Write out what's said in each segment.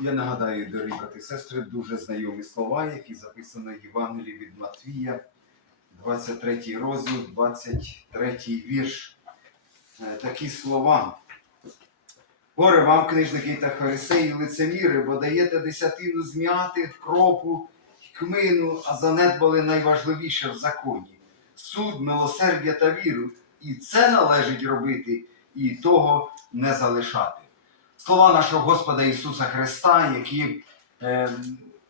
Я нагадаю, дорогі брати і сестри, дуже знайомі слова, які записані в Євангелії від Матвія, 23 розділ, 23 вірш. Е, Такі слова. Горе вам, книжники та фарисеї, лицеміри, бо даєте десятину зм'яти, кропу, кмину, а занедбали найважливіше в законі суд, милосердя та віру. І це належить робити, і того не залишати. Слова нашого Господа Ісуса Христа, які е,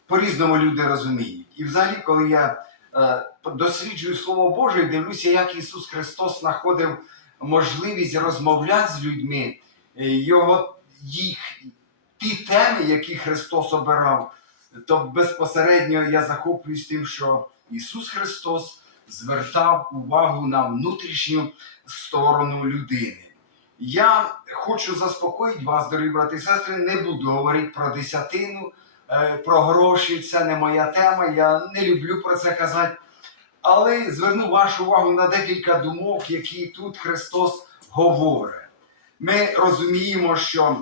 по-різному люди розуміють. І взагалі, коли я е, досліджую Слово Боже дивлюся, як Ісус Христос знаходив можливість розмовляти з людьми, е, його, їх, ті теми, які Христос обирав, то безпосередньо я захоплююсь тим, що Ісус Христос звертав увагу на внутрішню сторону людини. Я хочу заспокоїти вас, дорогі брати і сестри, не буду говорити про десятину, е, про гроші, це не моя тема, я не люблю про це казати. Але зверну вашу увагу на декілька думок, які тут Христос говорить. Ми розуміємо, що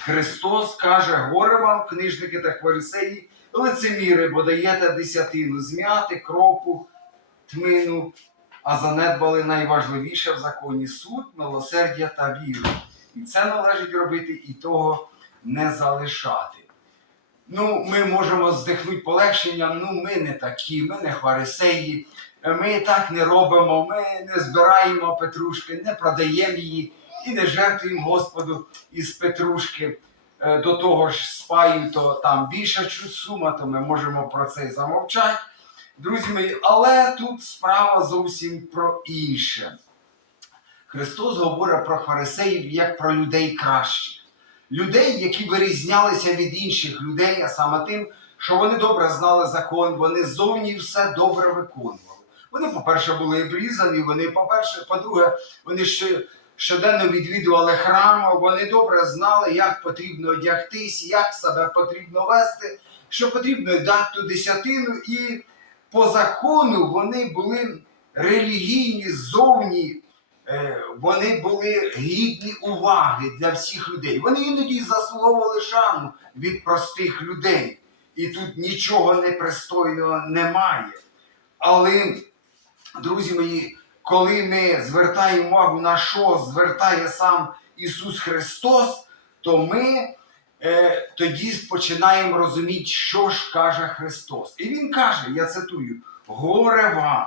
Христос каже, горе вам, книжники та фарисеї, лицеміри, бо даєте десятину, зм'яти, кропу, тмину, а занедбали найважливіше в законі суд, милосердя та віру. І це належить робити і того не залишати. Ну, ми можемо здихнути полегшення, ну ми не такі, ми не фарисеї, ми так не робимо, ми не збираємо петрушки, не продаємо її і не жертвуємо Господу із петрушки. Е, До того ж спаю, то там більша сума, то ми можемо про це замовчати. Друзі мої, але тут справа зовсім про інше. Христос говорить про фарисеїв як про людей кращих. Людей, які вирізнялися від інших людей, а саме тим, що вони добре знали закон, вони зовні все добре виконували. Вони, по-перше, були обрізані, вони, по-перше, по-друге, вони ще щоденно відвідували храм, вони добре знали, як потрібно одягтись, як себе потрібно вести, що потрібно дати ту десятину, і по закону вони були релігійні зовні. Е, вони були гідні уваги для всіх людей. Вони іноді заслуговували шану від простих людей. І тут нічого непристойного немає. Але, друзі мої, коли ми звертаємо увагу на що звертає сам Ісус Христос, то ми е, тоді починаємо розуміти, що ж каже Христос. І Він каже, я цитую, горе вам.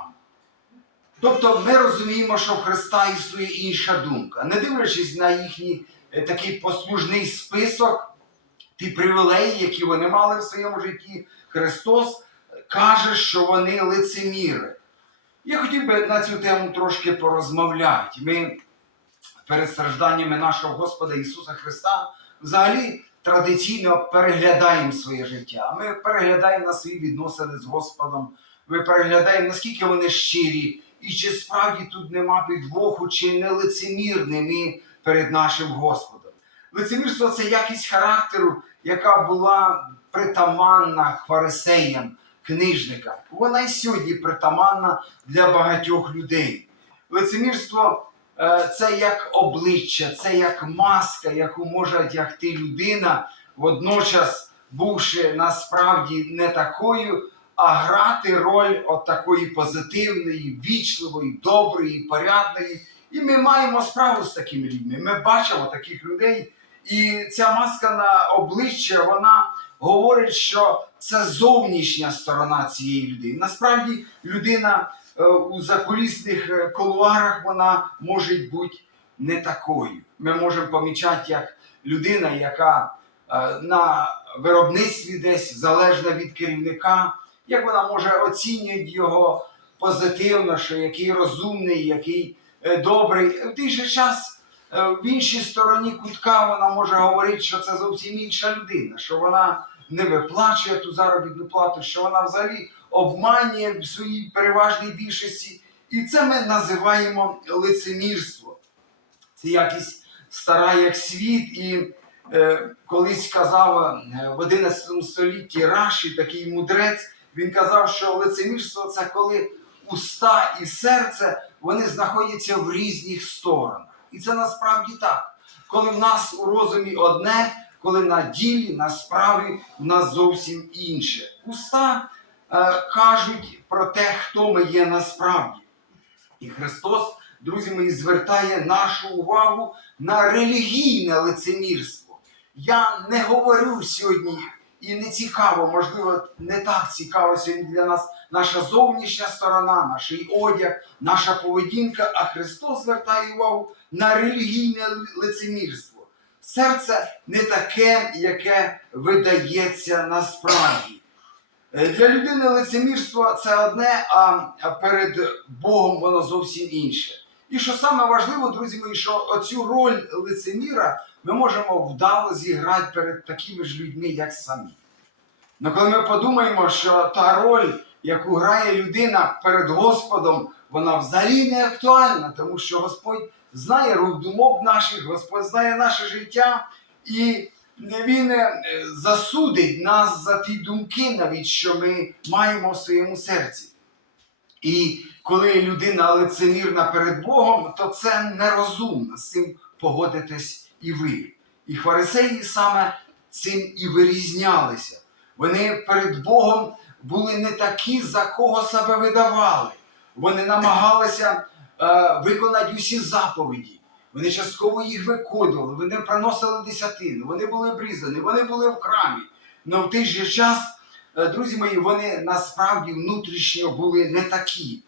Тобто ми розуміємо, що в Христа існує інша думка. Не дивлячись на їхній е, такий послужний список, ті привілеї, які вони мали в своєму житті, Христос каже, що вони лицеміри. Я хотів би на цю тему трошки порозмовляти. Ми перед стражданнями нашого Господа Ісуса Христа взагалі традиційно переглядаємо своє життя. Ми переглядаємо на свої відносини з Господом. Ми переглядаємо, наскільки вони щирі, і чи справді тут нема підвоху, чи не лицемірні ми перед нашим Господом. Лицемірство це якість характеру, яка була притаманна фарисеям, книжникам. Вона й сьогодні притаманна для багатьох людей. Лицемірство це як обличчя, це як маска, яку може одягти людина, водночас бувши насправді не такою, а грати роль от такої позитивної, вічливої, доброї, порядної. І ми маємо справу з такими людьми. Ми бачимо таких людей. І ця маска на обличчя, вона говорить, що це зовнішня сторона цієї людини. Насправді, людина е, у закулісних е, колуарах вона може бути не такою. Ми можемо помічати, як людина, яка е, на виробництві десь залежна від керівника, як вона може оцінювати його позитивно, що який розумний, який е, добрий. В той же час е, в іншій стороні кутка вона може говорити, що це зовсім інша людина, що вона не виплачує ту заробітну плату, що вона взагалі обманює в своїй переважній більшості. І це ми називаємо лицемірство. Це якість стара як світ. І е, колись казав е, в 11 столітті Раші, такий мудрець, він казав, що лицемірство це коли уста і серце вони знаходяться в різних сторонах. І це насправді так. Коли в нас у розумі одне, коли на ділі, на справі у нас зовсім інше. Уста е, кажуть про те, хто ми є насправді. І Христос, друзі мої, звертає нашу увагу на релігійне лицемірство. Я не говорю сьогодні, і не цікаво, можливо, не так цікаво сьогодні для нас наша зовнішня сторона, наш одяг, наша поведінка, а Христос звертає увагу на релігійне лицемірство. Серце не таке, яке видається насправді. Е, Для людини лицемірство це одне, а перед Богом воно зовсім інше. І що саме важливо, друзі мої, що оцю роль лицеміра ми можемо вдало зіграти перед такими ж людьми, як самі. Ну коли ми подумаємо, що та роль, яку грає людина перед Господом, вона взагалі не актуальна, тому що Господь знає рух думок наших, Господь знає наше життя, і Він е, засудить нас за ті думки, навіть що ми маємо в своєму серці. І коли людина лицемірна перед Богом, то це нерозумно з цим погодитесь і ви. І фарисеї саме цим і вирізнялися. Вони перед Богом були не такі, за кого себе видавали. Вони намагалися е, виконати усі заповіді. Вони частково їх виконували, вони приносили десятину, вони були обрізані, вони були в храмі. Але в той же час, е, друзі мої, вони насправді внутрішньо були не такі.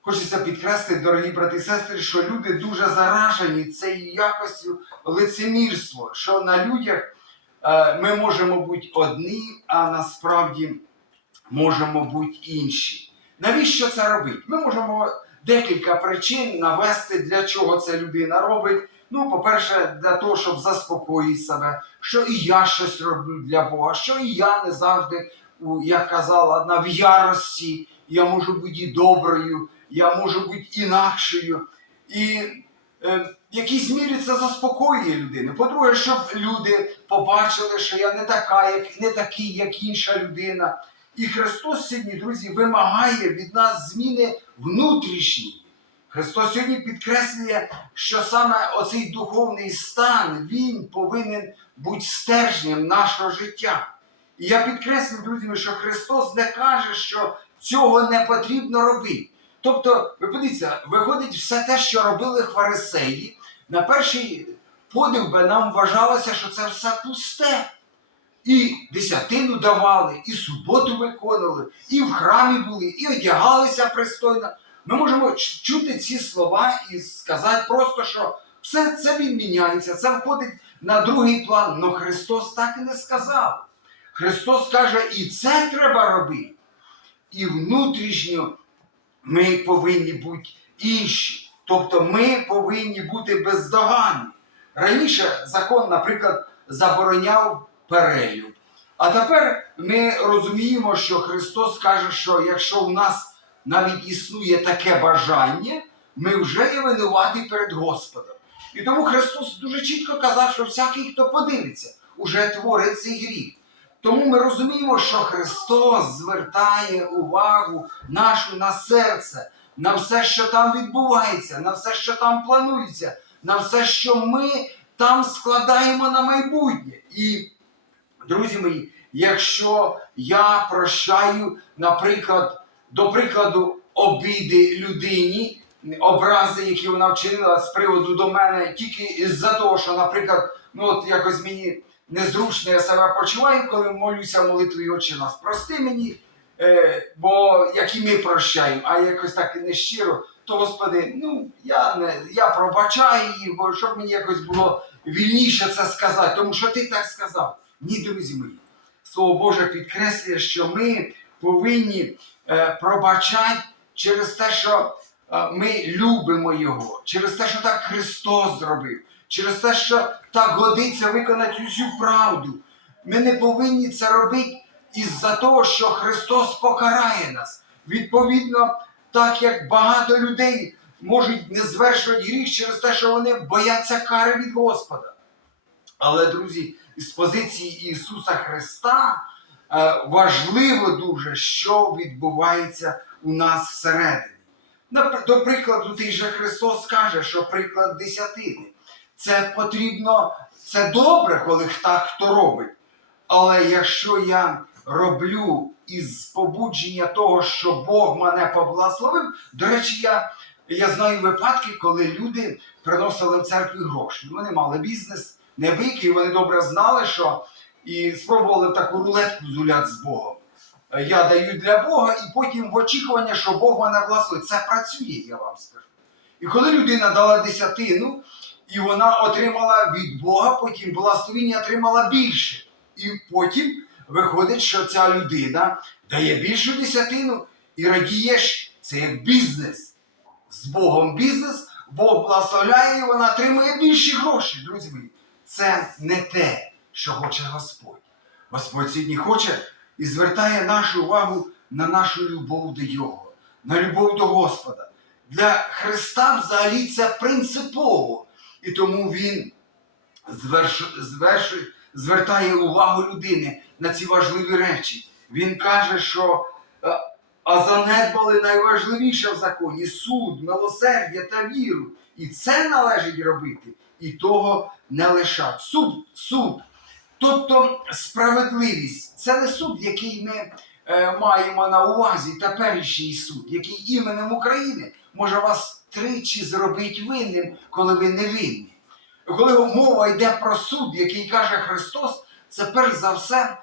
Хочеться підкреслити, дорогі брати і сестри, що люди дуже заражені цією якостю лицемірства, що на людях е, ми можемо бути одні, а насправді можемо бути інші. Навіщо це робити? Ми можемо декілька причин навести, для чого це людина робить. Ну, по-перше, для того, щоб заспокоїти себе, що і я щось роблю для Бога, що і я не завжди, як казала одна, в ярості, я можу бути і доброю, я можу бути інакшою. І е, в якійсь мірі це заспокоює людину. По-друге, щоб люди побачили, що я не така, як не такий, як інша людина. І Христос сьогодні, друзі, вимагає від нас зміни внутрішньої. Христос сьогодні підкреслює, що саме оцей духовний стан він повинен бути стержнем нашого життя. І я підкреслюю, друзі, що Христос не каже, що цього не потрібно робити. Тобто, ви подивіться, виходить все те, що робили фарисеї, на перший подив би нам вважалося, що це все пусте. І десятину давали, і суботу виконували, і в храмі були, і одягалися пристойно. Ми можемо чути ці слова і сказати просто, що все це відміняється, це входить на другий план. Но Христос так і не сказав. Христос каже, і це треба робити. І внутрішньо ми повинні бути інші. Тобто ми повинні бути бездоганні. Раніше закон, наприклад, забороняв перелюб. А тепер ми розуміємо, що Христос каже, що якщо у нас навіть існує таке бажання, ми вже є винуваті перед Господом. І тому Христос дуже чітко казав, що всякий, хто подивиться, уже творить цей гріх. Тому ми розуміємо, що Христос звертає увагу нашу на серце, на все, що там відбувається, на все, що там планується, на все, що ми там складаємо на майбутнє. І, друзі мої, якщо я прощаю, наприклад, до прикладу, обіди людині, образи, які вона вчинила з приводу до мене, тільки з-за того, що, наприклад, ну от якось мені незручно я себе почуваю, коли молюся молитвою «Отче нас. Прости мені, е, бо як і ми прощаємо, а якось так нещиро, то Господи, ну я не я пробачаю їх, бо щоб мені якось було вільніше це сказати, тому що ти так сказав. Ні, друзі мої. Слово Боже підкреслює, що ми повинні е, пробачати через те, що е, ми любимо Його, через те, що так Христос зробив, через те, що так годиться виконати усю правду. Ми не повинні це робити із-за того, що Христос покарає нас. Відповідно, так як багато людей можуть не звершувати гріх через те, що вони бояться кари від Господа. Але, друзі, з позиції Ісуса Христа е, важливо дуже, що відбувається у нас всередині. До прикладу, той же Христос каже, що приклад десятини. Це потрібно Це добре, коли так хто робить. Але якщо я роблю із побудження того, що Бог мене поблагословив, до речі, я, я знаю випадки, коли люди приносили в церкві гроші. Вони мали бізнес невеликий, вони добре знали, що і спробували таку рулетку зуляти з Богом. Е, Я даю для Бога, і потім в очікування, що Бог мене благословить. Це працює, я вам скажу. І коли людина дала десятину, і вона отримала від Бога, потім благословення отримала більше. І потім виходить, що ця людина дає більшу десятину і радієш, це як бізнес. З Богом бізнес, Бог благословляє, і вона отримує більші гроші. Друзі мої, це не те, що хоче Господь. Господь сьогодні хоче і звертає нашу увагу на нашу любов до Його, на любов до Господа. Для Христа взагалі це принципово. І тому Він зверш... зверш... звертає увагу людини на ці важливі речі. Він каже, що е, а занедбали найважливіше в законі суд, милосердя та віру. І це належить робити, і того не лишать. Суд, суд. Тобто справедливість це не суд, який ми е, маємо на увазі, теперішній суд, який іменем України може вас тричі зробити винним, коли ви не винні. Коли мова йде про суд, який каже Христос, це перш за все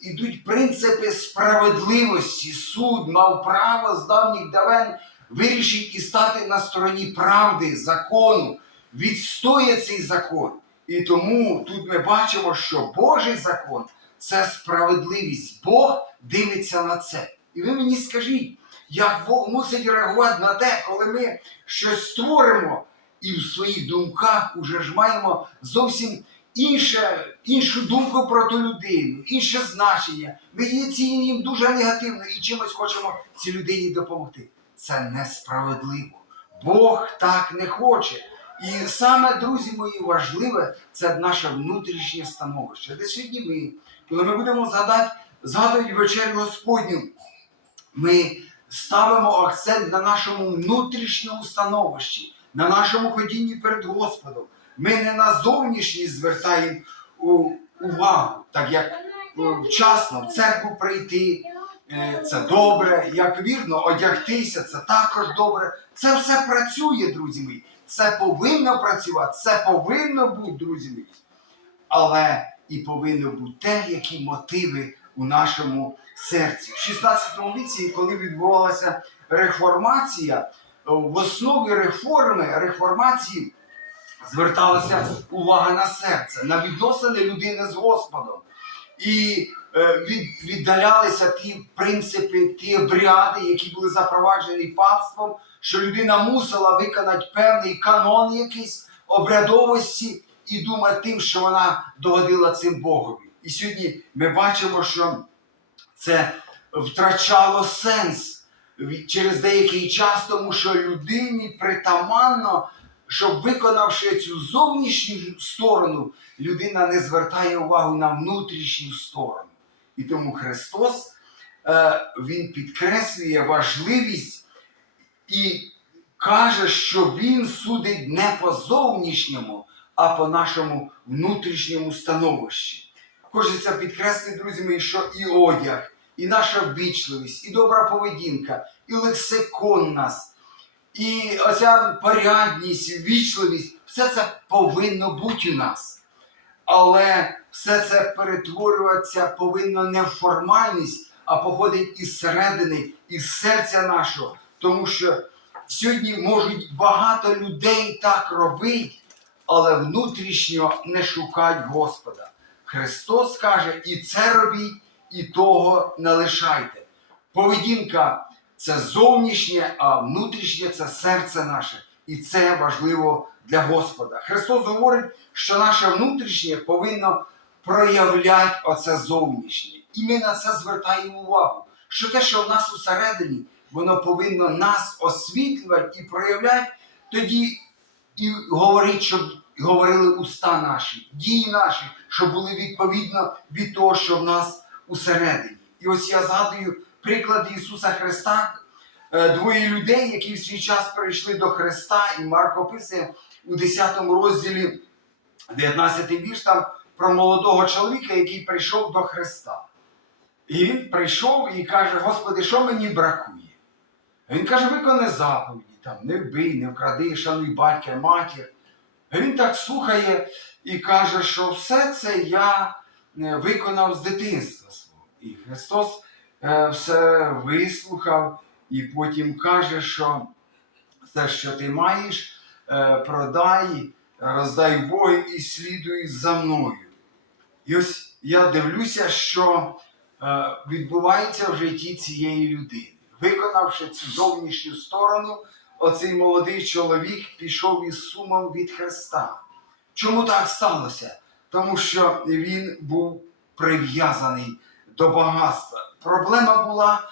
ідуть принципи справедливості. Суд мав право з давніх давен вирішити і стати на стороні правди, закону, відстоє цей закон. І тому тут ми бачимо, що Божий закон це справедливість. Бог дивиться на це. І ви мені скажіть, як Бог мусить реагувати на те, коли ми щось створимо, і в своїх думках уже ж маємо зовсім інше, іншу думку про ту людину, інше значення. Ми її цінуємо дуже негативно і чимось хочемо цій людині допомогти. Це несправедливо. Бог так не хоче. І саме, друзі мої, важливе це наше внутрішнє становище. Де сьогодні ми, коли ми будемо згадати, згадувати вечерю Господню, ми ставимо акцент на нашому внутрішньому становищі, на нашому ходінні перед Господом. Ми не на зовнішність звертаємо увагу, так як е, вчасно в церкву прийти, е, це добре, як вірно одягтися, це також добре. Це все працює, друзі мої. Це повинно працювати, це повинно бути, друзі мої. Але і повинно бути те, які мотиви у нашому серці. В 16 віці, коли відбувалася реформація, в основі реформи, реформації зверталася увага на серце, на відносини людини з Господом. І від, віддалялися ті принципи, ті обряди, які були запроваджені панством, що людина мусила виконати певний канон якийсь обрядовості і думати тим, що вона догодила цим Богові. І сьогодні ми бачимо, що це втрачало сенс через деякий час, тому що людині притаманно, щоб виконавши цю зовнішню сторону, людина не звертає увагу на внутрішню сторону. І тому Христос е, Він підкреслює важливість і каже, що Він судить не по зовнішньому, а по нашому внутрішньому становищі. Хочеться підкреслити, друзі мої, що і одяг, і наша ввічливість, і добра поведінка, і лексикон нас, і оця порядність, ввічливість, все це повинно бути у нас. Але все це перетворюватися повинно не в формальність, а походить із середини, із серця нашого. Тому що сьогодні можуть багато людей так робити, але внутрішньо не шукають Господа. Христос каже, і це робіть, і того не лишайте. Поведінка це зовнішнє, а внутрішнє це серце наше. І це важливо для Господа. Христос говорить, що наше внутрішнє повинно проявляти оце зовнішнє. І ми на це звертаємо увагу. Що те, що в нас усередині, воно повинно нас освітлювати і проявляти, тоді і говорить, щоб говорили уста наші, дії наші, щоб були відповідно від того, що в нас усередині. І ось я згадую приклад Ісуса Христа, е, двоє людей, які в свій час прийшли до Христа, і Марко пише у 10 розділі 19 вірш там про молодого чоловіка, який прийшов до Христа. І він прийшов і каже: Господи, що мені бракує? Він каже, виконай заповіді, там, не вбий, не вкради, шануй батька, матір. Він так слухає і каже, що все це я е, виконав з дитинства свого. І Христос е, все вислухав і потім каже, що все, що ти маєш, е, продай, роздай Богу і слідуй за мною. І ось я дивлюся, що е, відбувається в житті цієї людини. Виконавши цю зовнішню сторону, оцей молодий чоловік пішов із сумом від Христа. Чому так сталося? Тому що він був прив'язаний до багатства. Проблема була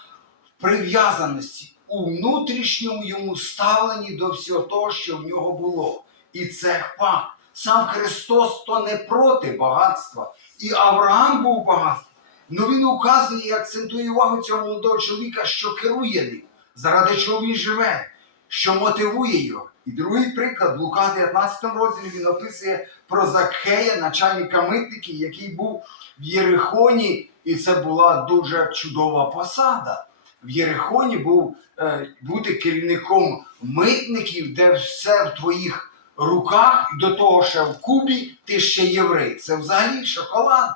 в прив'язаності у внутрішньому йому ставленні до всього того, що в нього було. І це факт. Сам Христос то не проти багатства. І Авраам був багатством. Ну він указує і акцентує увагу цього молодого чоловіка, що керує ним, заради чого він живе, що мотивує його. І другий приклад, Лука 19 розділі він описує про Закхея, начальника митників, який був в Єрихоні, і це була дуже чудова посада. В Єрихоні був е, бути керівником митників, де все в твоїх руках, до того ще в Кубі ти ще єврей. Це взагалі шоколад.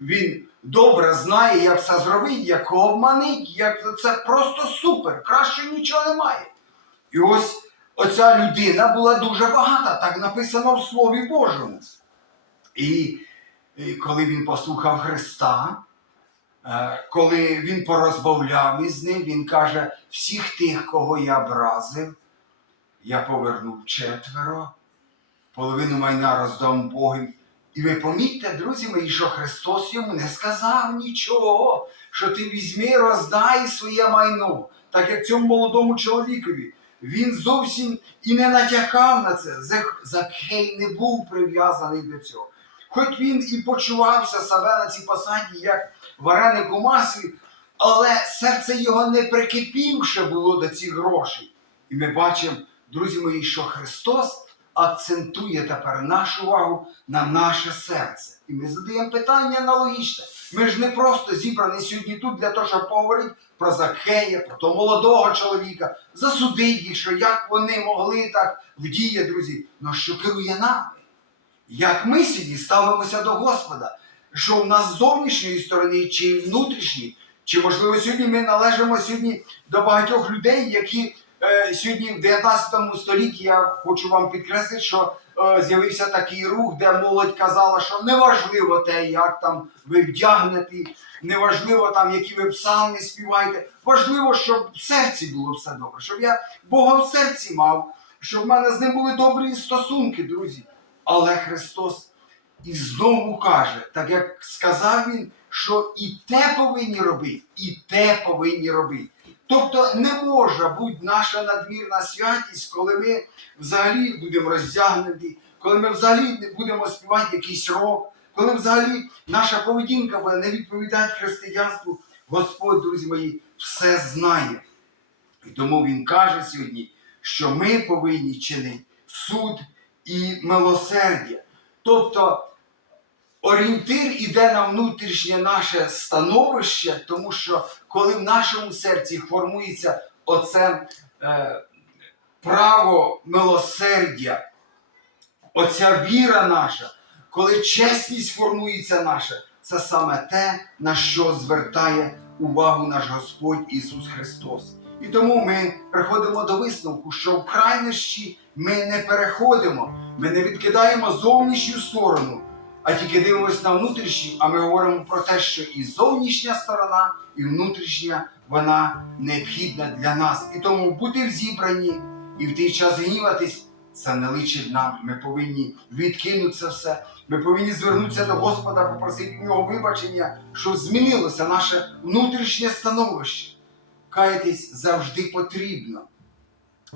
Він добре знає, як це зробити, як обманить, як це просто супер. Краще нічого немає. І ось оця людина була дуже багата, так написано в Слові Божому. І, і коли він послухав Христа, е, коли він порозмовляв із ним, він каже: всіх тих, кого я образив, я повернув четверо, половину майна роздам Богу. І ви помітьте, друзі мої, що Христос йому не сказав нічого, що ти візьми, роздай своє майно, так як цьому молодому чоловікові. Він зовсім і не натякав на це. Зак- Закхей не був прив'язаний до цього. Хоч він і почувався себе на цій посаді, як вареник у маслі, але серце його не прикипівше було до цих грошей. І ми бачимо, друзі мої, що Христос акцентує тепер нашу увагу на наше серце. І ми задаємо питання аналогічне. Ми ж не просто зібрані сьогодні тут для того, щоб поговорити про Закхея, про того молодого чоловіка, засудити їх, що як вони могли так вдіяти, друзі, ну що керує нами. Як ми сьогодні ставимося до Господа, що в нас з зовнішньої сторони чи внутрішньої, чи можливо сьогодні ми належимо сьогодні до багатьох людей, які сьогодні в 19 столітті я хочу вам підкреслити, що е, з'явився такий рух, де молодь казала, що неважливо те, як там ви вдягнеті, неважливо там, які ви псалми співаєте. Важливо, щоб в серці було все добре, щоб я Бога в серці мав, щоб в мене з ним були добрі стосунки, друзі. Але Христос і знову каже, так як сказав він, що і те повинні робити, і те повинні робити. Тобто не може бути наша надмірна святість, коли ми взагалі будемо роздягнені, коли ми взагалі не будемо співати якийсь рок, коли взагалі наша поведінка буде не відповідати християнству. Господь, друзі мої, все знає. І тому Він каже сьогодні, що ми повинні чинити суд і милосердя. Тобто орієнтир іде на внутрішнє наше становище, тому що коли в нашому серці формується оце е, право милосердя, оця віра наша, коли чесність формується наша, це саме те, на що звертає увагу наш Господь Ісус Христос. І тому ми приходимо до висновку, що в крайнощі ми не переходимо, ми не відкидаємо зовнішню сторону, а тільки дивимося на внутрішню, а ми говоримо про те, що і зовнішня сторона, і внутрішня вона необхідна для нас. І тому бути в зібранні і в той час гніватись, це не личить нам. Ми повинні відкинути це все. Ми повинні звернутися до Господа, попросити в нього вибачення, що змінилося наше внутрішнє становище. Каятись завжди потрібно.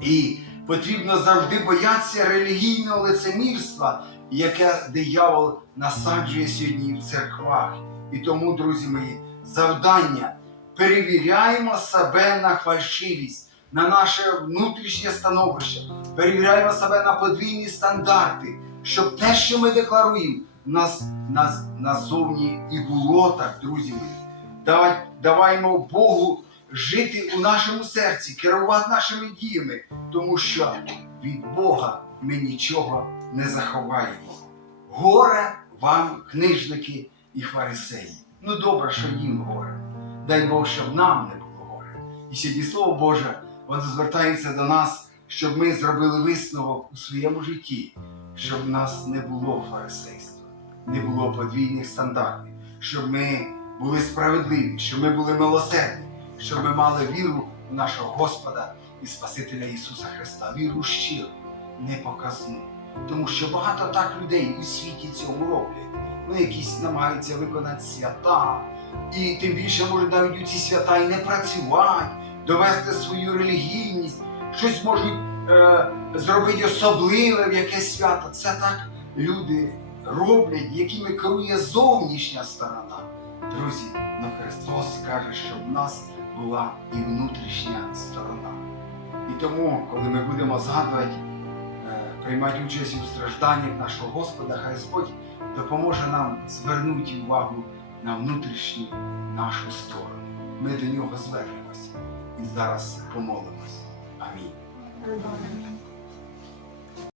І потрібно завжди боятися релігійного лицемірства, яке диявол насаджує сьогодні в церквах. І тому, друзі мої, завдання перевіряємо себе на фальшивість, на наше внутрішнє становище, перевіряємо себе на подвійні стандарти, щоб те, що ми декларуємо, нас, нас назовні і було так, друзі мої. Давай, даваймо Богу жити у нашому серці, керувати нашими діями, тому що від Бога ми нічого не заховаємо. Горе вам, книжники і фарисеї. Ну добре, що їм горе. Дай Бог, щоб нам не було горе. І сьогодні Слово Боже, воно звертається до нас, щоб ми зробили висновок у своєму житті, щоб в нас не було фарисейства, не було подвійних стандартів, щоб ми були справедливі, щоб ми були милосердні, щоб ми мали віру в нашого Господа і Спасителя Ісуса Христа, віру щиру, не показну. Тому що багато так людей у світі цьому роблять. Вони якісь намагаються виконати свята, і тим більше можуть навіть у ці свята і не працювати, довести свою релігійність, щось можуть е, зробити особливе в якесь свято. Це так люди роблять, якими керує зовнішня сторона. Друзі, но Христос каже, щоб в нас була і внутрішня сторона. І тому, коли ми будемо згадувати, приймати участь у стражданнях нашого Господа, хай Господь допоможе нам звернути увагу на внутрішню нашу сторону. Ми до нього звернемося і зараз помолимось. Амінь.